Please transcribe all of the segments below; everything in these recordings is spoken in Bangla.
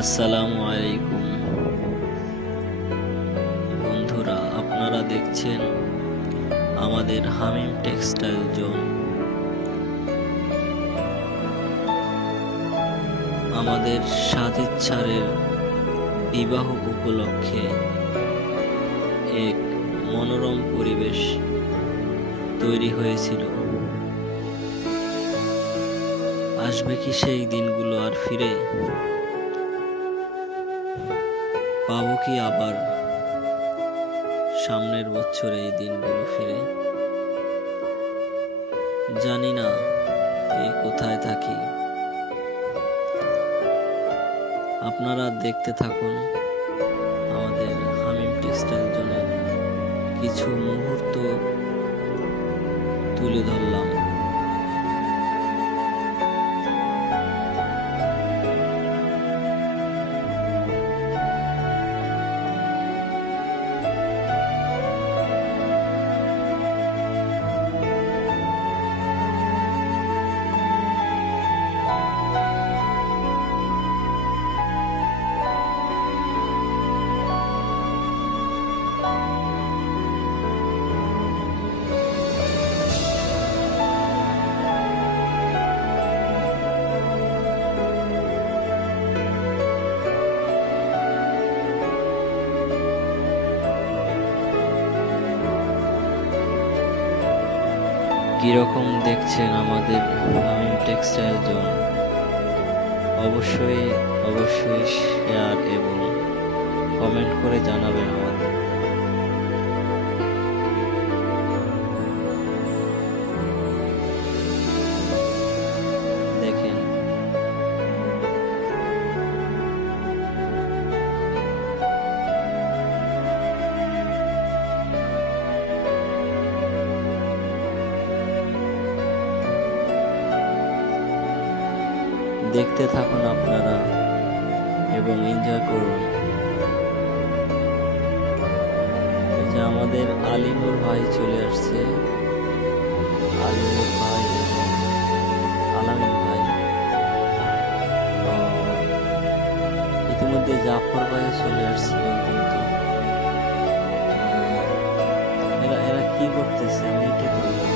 আসসালামু আলাইকুম বন্ধুরা, আপনারা দেখছেন আমাদের হামিম টেক্সটাইল জোন। আমাদের সাজিদ স্যারের বিবাহ উপলক্ষে এক মনোরম পরিবেশ তৈরি হয়েছিল। আসবে কি সেই দিনগুলো আর ফিরে? পাবো কি আবার সামনের বছর এই দিনগুলো ফিরে? জানি না এই কোথায় থাকি। আপনারা দেখতে থাকুন আমাদের হামিম টেক্সটাইল জোনের কিছু মুহূর্ত তুলে ধরলাম। কিরকম দেখছেন আমাদের হামিম টেক্সটাইল জোন? অবশ্যই অবশ্যই শেয়ার এবং কমেন্ট করে জানাবেন আমাদের। দেখেন দেখতে থাকুন আপনারা এবং এনজয় করুন। এই যে আমাদের আলিনুর ভাই চলে আসছে, আলিনুর ভাই এবং আলামিন ভাই। ইতিমধ্যে জাফর ভাই চলে আসছে, কিন্তু এরা এরা কি করতেছে আমি এটা বললাম।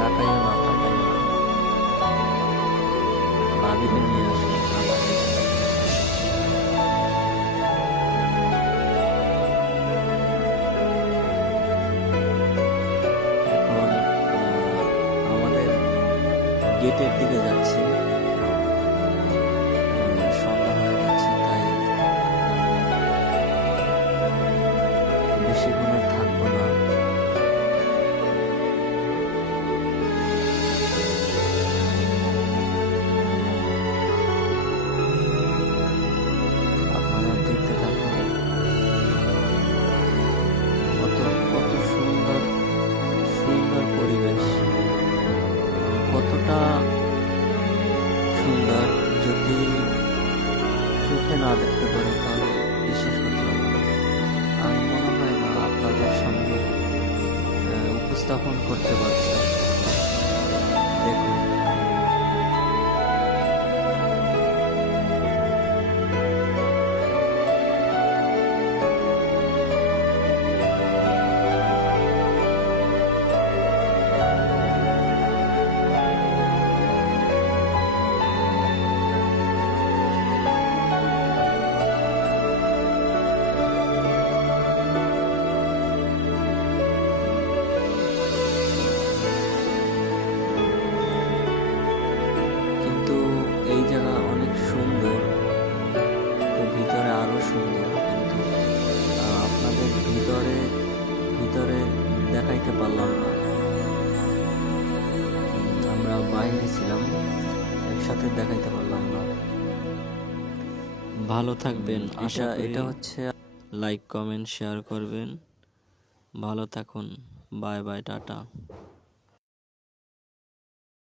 তাকাইও না, তাকাইও না, ভাবিকে নিয়ে আসুন। এখন আমাদের গেটের দিকে যাচ্ছি, সন্ধ্যা হয়ে যাচ্ছে, তাই বেশিক্ষণ আর থাকবো না। দেখতে থাকুন কত কত সুন্দর সুন্দর পরিবেশ, কতটা সুন্দর। যদি চোখে না দেখতে পারি তাহলে বিশ্বাস করতে পারবো না। আমি মনে হয় না আপনাদের সামনে উপস্থাপন করতে পারছি। দেখুন এই জায়গা অনেক সুন্দর, তো ভিতরে আরো সুন্দর, কিন্তু আপনাদের ভিতরে ভিতরে দেখাইতে পারলাম না। আমরা বাইরে ছিলাম, একসাথে দেখাইতে পারলাম না। ভালো থাকবেন, এটা হচ্ছে। লাইক কমেন্ট শেয়ার করবেন। ভালো থাকুন, বাই বাই, টাটা।